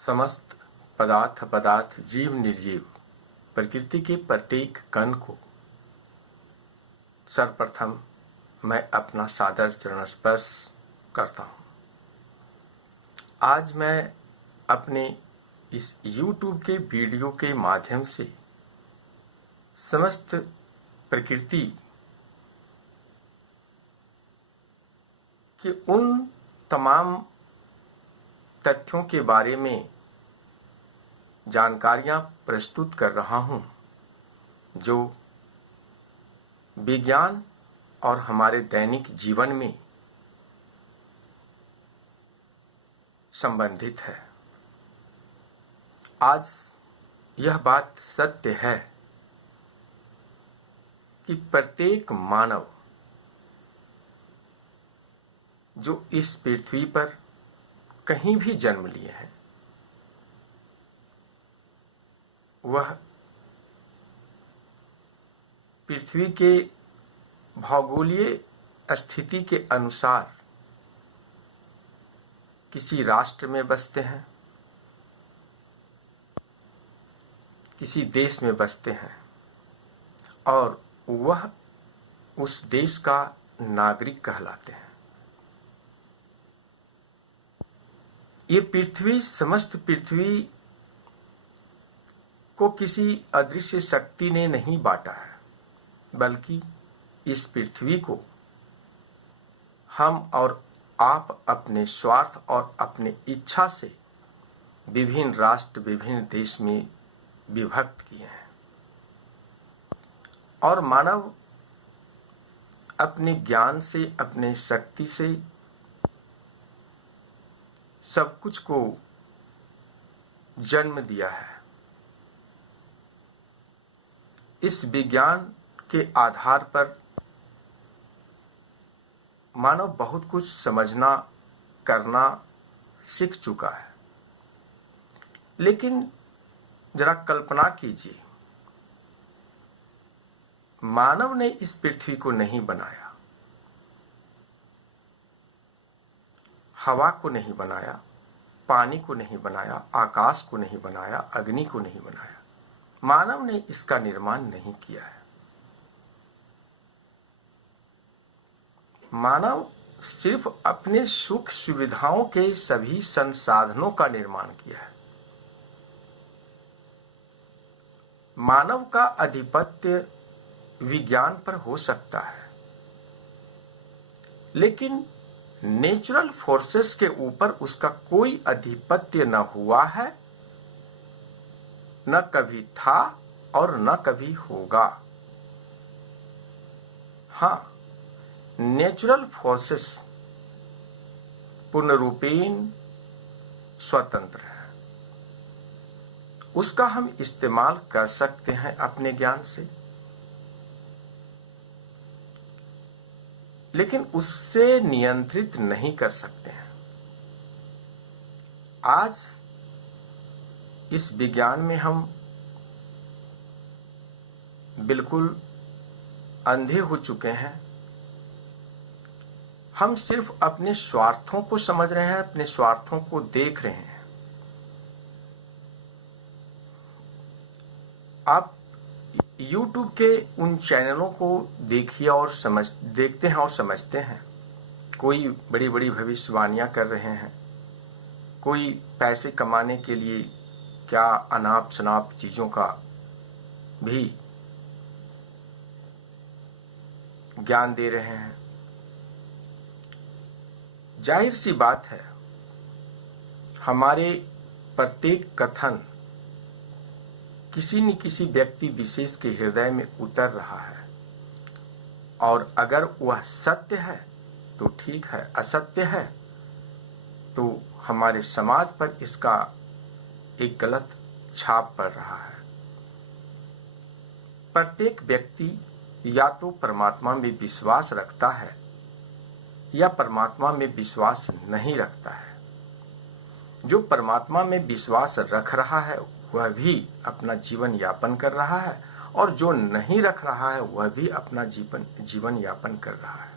समस्त पदार्थ जीव निर्जीव प्रकृति के प्रत्येक कण को सर्वप्रथम मैं अपना सादर चरण स्पर्श करता हूँ। आज मैं अपने इस YouTube के वीडियो के माध्यम से समस्त प्रकृति के उन तमाम तथ्यों के बारे में जानकारियां प्रस्तुत कर रहा हूं जो विज्ञान और हमारे दैनिक जीवन में संबंधित है। आज यह बात सत्य है कि प्रत्येक मानव जो इस पृथ्वी पर कहीं भी जन्म लिए हैं वह पृथ्वी के भौगोलिक स्थिति के अनुसार किसी राष्ट्र में बसते हैं, किसी देश में बसते हैं और वह उस देश का नागरिक कहलाते हैं। ये पृथ्वी समस्त पृथ्वी को किसी अदृश्य शक्ति ने नहीं बांटा है, बल्कि इस पृथ्वी को हम और आप अपने स्वार्थ और अपने इच्छा से विभिन्न राष्ट्र विभिन्न देश में विभक्त किए हैं और मानव अपने ज्ञान से अपने शक्ति से सब कुछ को जन्म दिया है। इस विज्ञान के आधार पर मानव बहुत कुछ समझना करना सीख चुका है, लेकिन जरा कल्पना कीजिए, मानव ने इस पृथ्वी को नहीं बनाया, हवा को नहीं बनाया, पानी को नहीं बनाया, आकाश को नहीं बनाया, अग्नि को नहीं बनाया। मानव ने इसका निर्माण नहीं किया है। मानव सिर्फ अपने सुख सुविधाओं के सभी संसाधनों का निर्माण किया है। मानव का आधिपत्य विज्ञान पर हो सकता है, लेकिन नेचुरल फोर्सेस के ऊपर उसका कोई आधिपत्य न हुआ है, न कभी था और न कभी होगा। हाँ, नेचुरल फोर्सेस पूर्णरूपेण स्वतंत्र है, उसका हम इस्तेमाल कर सकते हैं अपने ज्ञान से, लेकिन उससे नियंत्रित नहीं कर सकते हैं। आज इस विज्ञान में हम बिल्कुल अंधे हो चुके हैं। हम सिर्फ अपने स्वार्थों को समझ रहे हैं, अपने स्वार्थों को देख रहे हैं। आप YouTube के उन चैनलों को देखिए और देखते हैं और समझते हैं। कोई बड़ी बड़ी भविष्यवाणियां कर रहे हैं, कोई पैसे कमाने के लिए क्या अनाप शनाप चीजों का भी ज्ञान दे रहे हैं। जाहिर सी बात है, हमारे प्रत्येक कथन किसी न किसी व्यक्ति विशेष के हृदय में उतर रहा है और अगर वह सत्य है तो ठीक है, असत्य है तो हमारे समाज पर इसका एक गलत छाप पड़ रहा है। प्रत्येक व्यक्ति या तो परमात्मा में विश्वास रखता है या परमात्मा में विश्वास नहीं रखता है। जो परमात्मा में विश्वास रख रहा है वह भी अपना जीवन यापन कर रहा है और जो नहीं रख रहा है वह भी अपना जीवन यापन कर रहा है।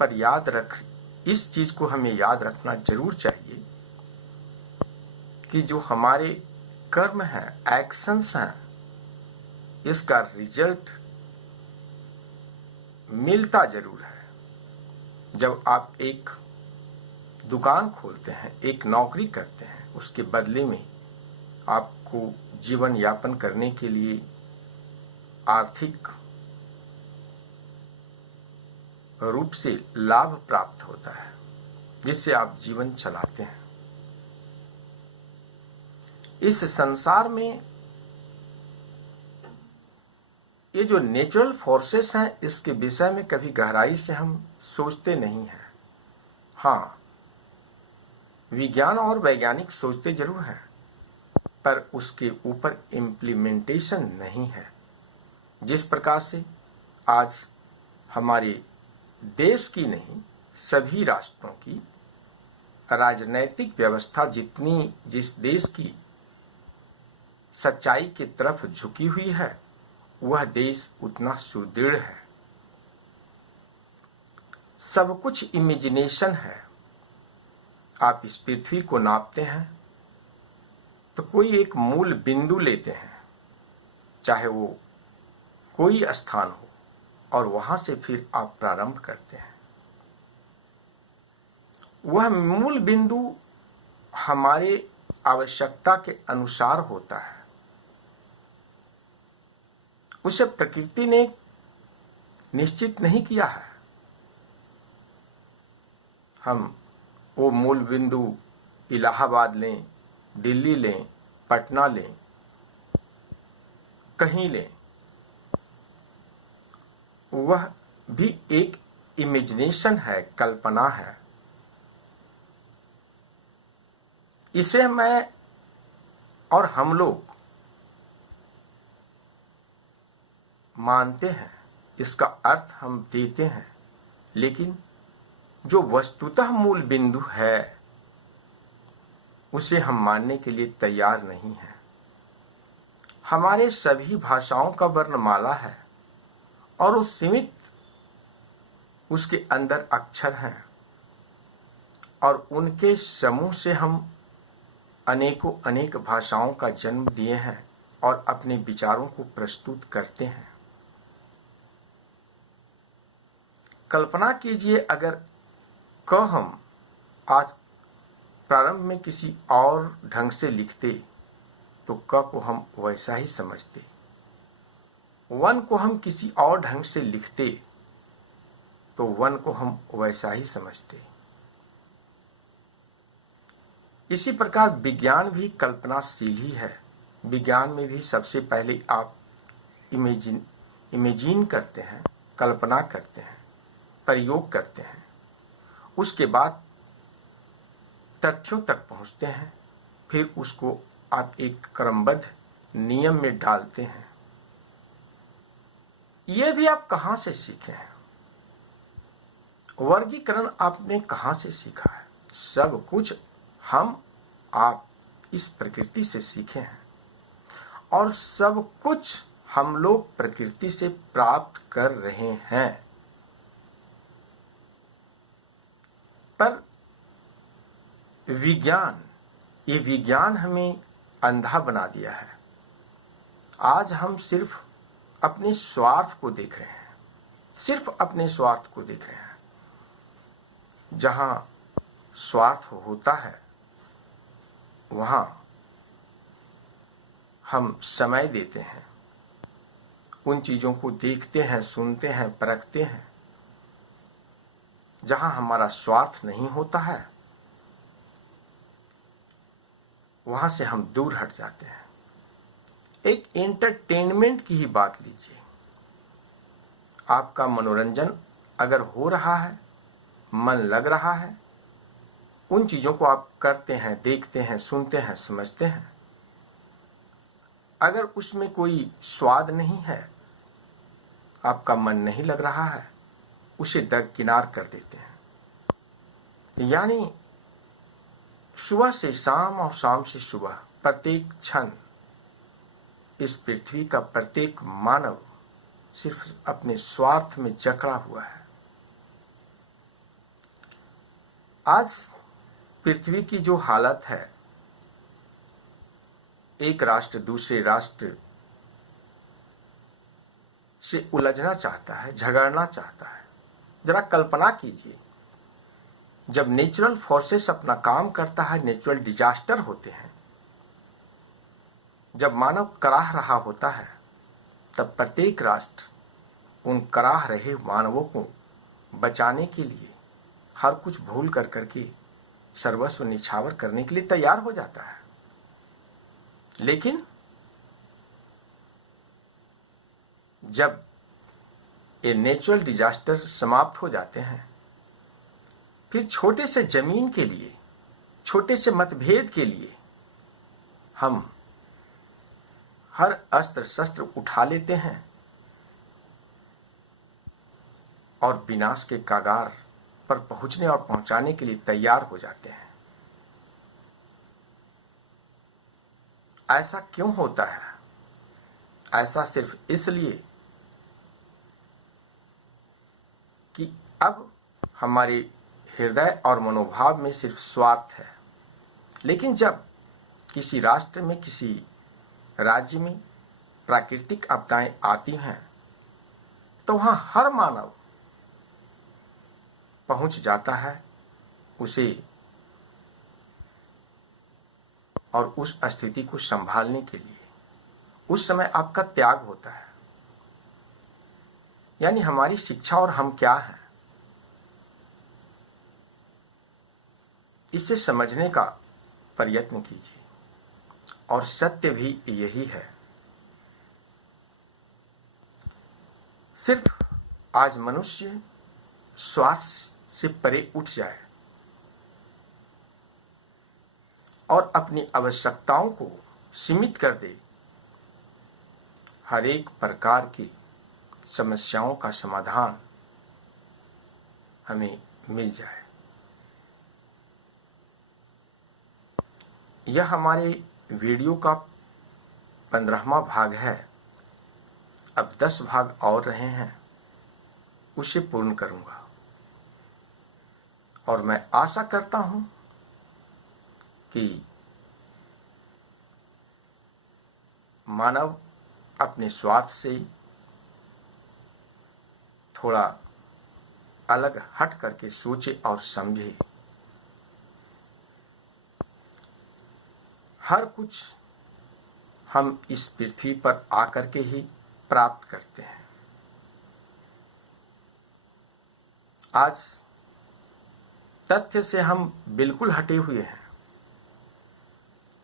पर याद रख, इस चीज को हमें याद रखना जरूर चाहिए कि जो हमारे कर्म हैं, एक्शंस हैं, इसका रिजल्ट मिलता जरूर है। जब आप एक दुकान खोलते हैं, एक नौकरी करते हैं, उसके बदले में आपको जीवन यापन करने के लिए आर्थिक रूप से लाभ प्राप्त होता है, जिससे आप जीवन चलाते हैं। इस संसार में ये जो नेचुरल फोर्सेस हैं, इसके विषय में कभी गहराई से हम सोचते नहीं हैं। हाँ, विज्ञान और वैज्ञानिक सोचते जरूर हैं, पर उसके ऊपर इम्प्लीमेंटेशन नहीं है। जिस प्रकार से आज हमारे देश की नहीं, सभी राष्ट्रों की राजनैतिक व्यवस्था जिस देश की सच्चाई की तरफ झुकी हुई है, वह देश उतना सुदृढ़ है। सब कुछ इमेजिनेशन है। आप इस पृथ्वी को नापते हैं तो कोई एक मूल बिंदु लेते हैं, चाहे वो कोई स्थान हो, और वहां से फिर आप प्रारंभ करते हैं। वह मूल बिंदु हमारे आवश्यकता के अनुसार होता है। उसे प्रकृति ने निश्चित नहीं किया है। हम वो मूल बिंदु इलाहाबाद लें, दिल्ली लें, पटना लें, कहीं लें, वह भी एक इमेजिनेशन है, कल्पना है। इसे मैं और हम लोग मानते हैं, इसका अर्थ हम देते हैं, लेकिन जो वस्तुतः मूल बिंदु है उसे हम मानने के लिए तैयार नहीं हैं। हमारे सभी भाषाओं का वर्णमाला है और उस सीमित उसके अंदर अक्षर हैं, और उनके समूह से हम अनेकों अनेक भाषाओं का जन्म दिए हैं और अपने विचारों को प्रस्तुत करते हैं। कल्पना कीजिए, अगर हम आज प्रारंभ में किसी और ढंग से लिखते तो क को हम वैसा ही समझते, वन को हम किसी और ढंग से लिखते तो वन को हम वैसा ही समझते। इसी प्रकार विज्ञान भी कल्पनाशील ही है। विज्ञान में भी सबसे पहले आप इमेजिन करते हैं, कल्पना करते हैं, प्रयोग करते हैं, उसके बाद तथ्यों तक पहुंचते हैं, फिर उसको आप एक क्रमबद्ध नियम में डालते हैं। यह भी आप कहां से सीखे हैं? वर्गीकरण आपने कहां से सीखा है? सब कुछ आप इस प्रकृति से सीखे हैं, और सब कुछ हम लोग प्रकृति से प्राप्त कर रहे हैं। पर विज्ञान हमें अंधा बना दिया है। आज हम सिर्फ अपने स्वार्थ को देख रहे हैं, सिर्फ अपने स्वार्थ को देख रहे हैं। जहां स्वार्थ होता है वहां हम समय देते हैं, उन चीजों को देखते हैं, सुनते हैं, परखते हैं। जहां हमारा स्वार्थ नहीं होता है वहां से हम दूर हट जाते हैं। एक एंटरटेनमेंट की ही बात लीजिए। आपका मनोरंजन अगर हो रहा है, मन लग रहा है, उन चीजों को आप करते हैं, देखते हैं, सुनते हैं, समझते हैं। अगर उसमें कोई स्वाद नहीं है, आपका मन नहीं लग रहा है, उसे दरकिनार कर देते हैं। यानी सुबह से शाम और शाम से सुबह, प्रत्येक क्षण इस पृथ्वी का प्रत्येक मानव सिर्फ अपने स्वार्थ में जकड़ा हुआ है। आज पृथ्वी की जो हालत है, एक राष्ट्र दूसरे राष्ट्र से उलझना चाहता है, झगड़ना चाहता है। जरा कल्पना कीजिए, जब नेचुरल फोर्सेस अपना काम करता है, नेचुरल डिजास्टर होते हैं, जब मानव कराह रहा होता है, तब प्रत्येक राष्ट्र उन कराह रहे मानवों को बचाने के लिए हर कुछ भूल कर करके सर्वस्व निछावर करने के लिए तैयार हो जाता है। लेकिन जब ये नेचुरल डिजास्टर समाप्त हो जाते हैं, फिर छोटे से जमीन के लिए, छोटे से मतभेद के लिए हम हर अस्त्र शस्त्र उठा लेते हैं और विनाश के कगार पर पहुंचने और पहुंचाने के लिए तैयार हो जाते हैं। ऐसा क्यों होता है? ऐसा सिर्फ इसलिए कि अब हमारे हृदय और मनोभाव में सिर्फ स्वार्थ है। लेकिन जब किसी राष्ट्र में, किसी राज्य में प्राकृतिक आपदाएं आती हैं, तो वहां हर मानव पहुंच जाता है उसे और उस स्थिति को संभालने के लिए। उस समय आपका त्याग होता है। यानी हमारी शिक्षा और हम क्या हैं, इसे समझने का प्रयत्न कीजिए। और सत्य भी यही है। सिर्फ आज मनुष्य स्वार्थ से परे उठ जाए और अपनी आवश्यकताओं को सीमित कर दे, हर एक प्रकार की समस्याओं का समाधान हमें मिल जाए। यह हमारे वीडियो का 15वां भाग है। अब 10 भाग और रहे हैं, उसे पूर्ण करूंगा। और मैं आशा करता हूं कि मानव अपने स्वार्थ से थोड़ा अलग हट करके सोचे और समझे। हर कुछ हम इस पृथ्वी पर आकर के ही प्राप्त करते हैं। आज तथ्य से हम बिल्कुल हटे हुए हैं,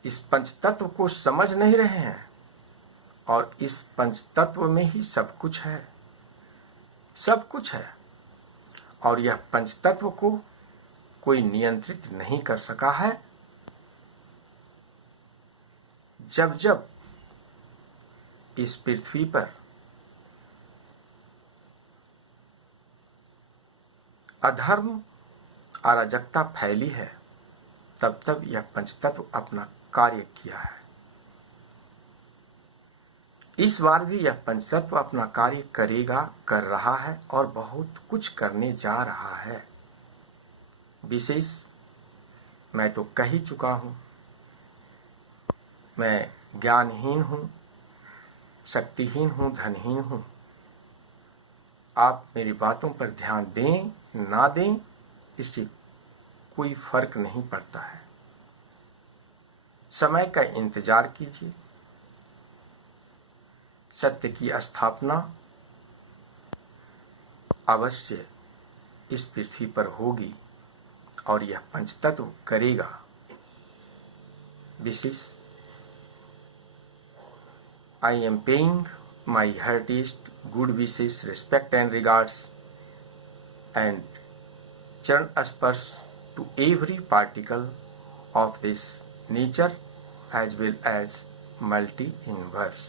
इस पंचतत्व को समझ नहीं रहे हैं और इस पंचतत्व में ही सब कुछ है, सब कुछ है। और यह पंचतत्व को कोई नियंत्रित नहीं कर सका है। जब जब इस पृथ्वी पर अधर्म, अराजकता फैली है, तब तब यह पंचतत्व अपना कार्य किया है। इस बार भी यह पंचतत्व अपना कार्य करेगा, कर रहा है और बहुत कुछ करने जा रहा है। विशेष मैं तो कह ही चुका हूं, मैं ज्ञानहीन हूं, शक्तिहीन हूं, धनहीन हूं। आप मेरी बातों पर ध्यान दें ना दें, इससे कोई फर्क नहीं पड़ता है। समय का इंतजार कीजिए। सत्य की स्थापना अवश्य इस पृथ्वी पर होगी और यह पंचतत्व करेगा। विशेष I am paying my heartiest good wishes, respect and regards and charan asperse to every particle of this nature as well as multi-universe.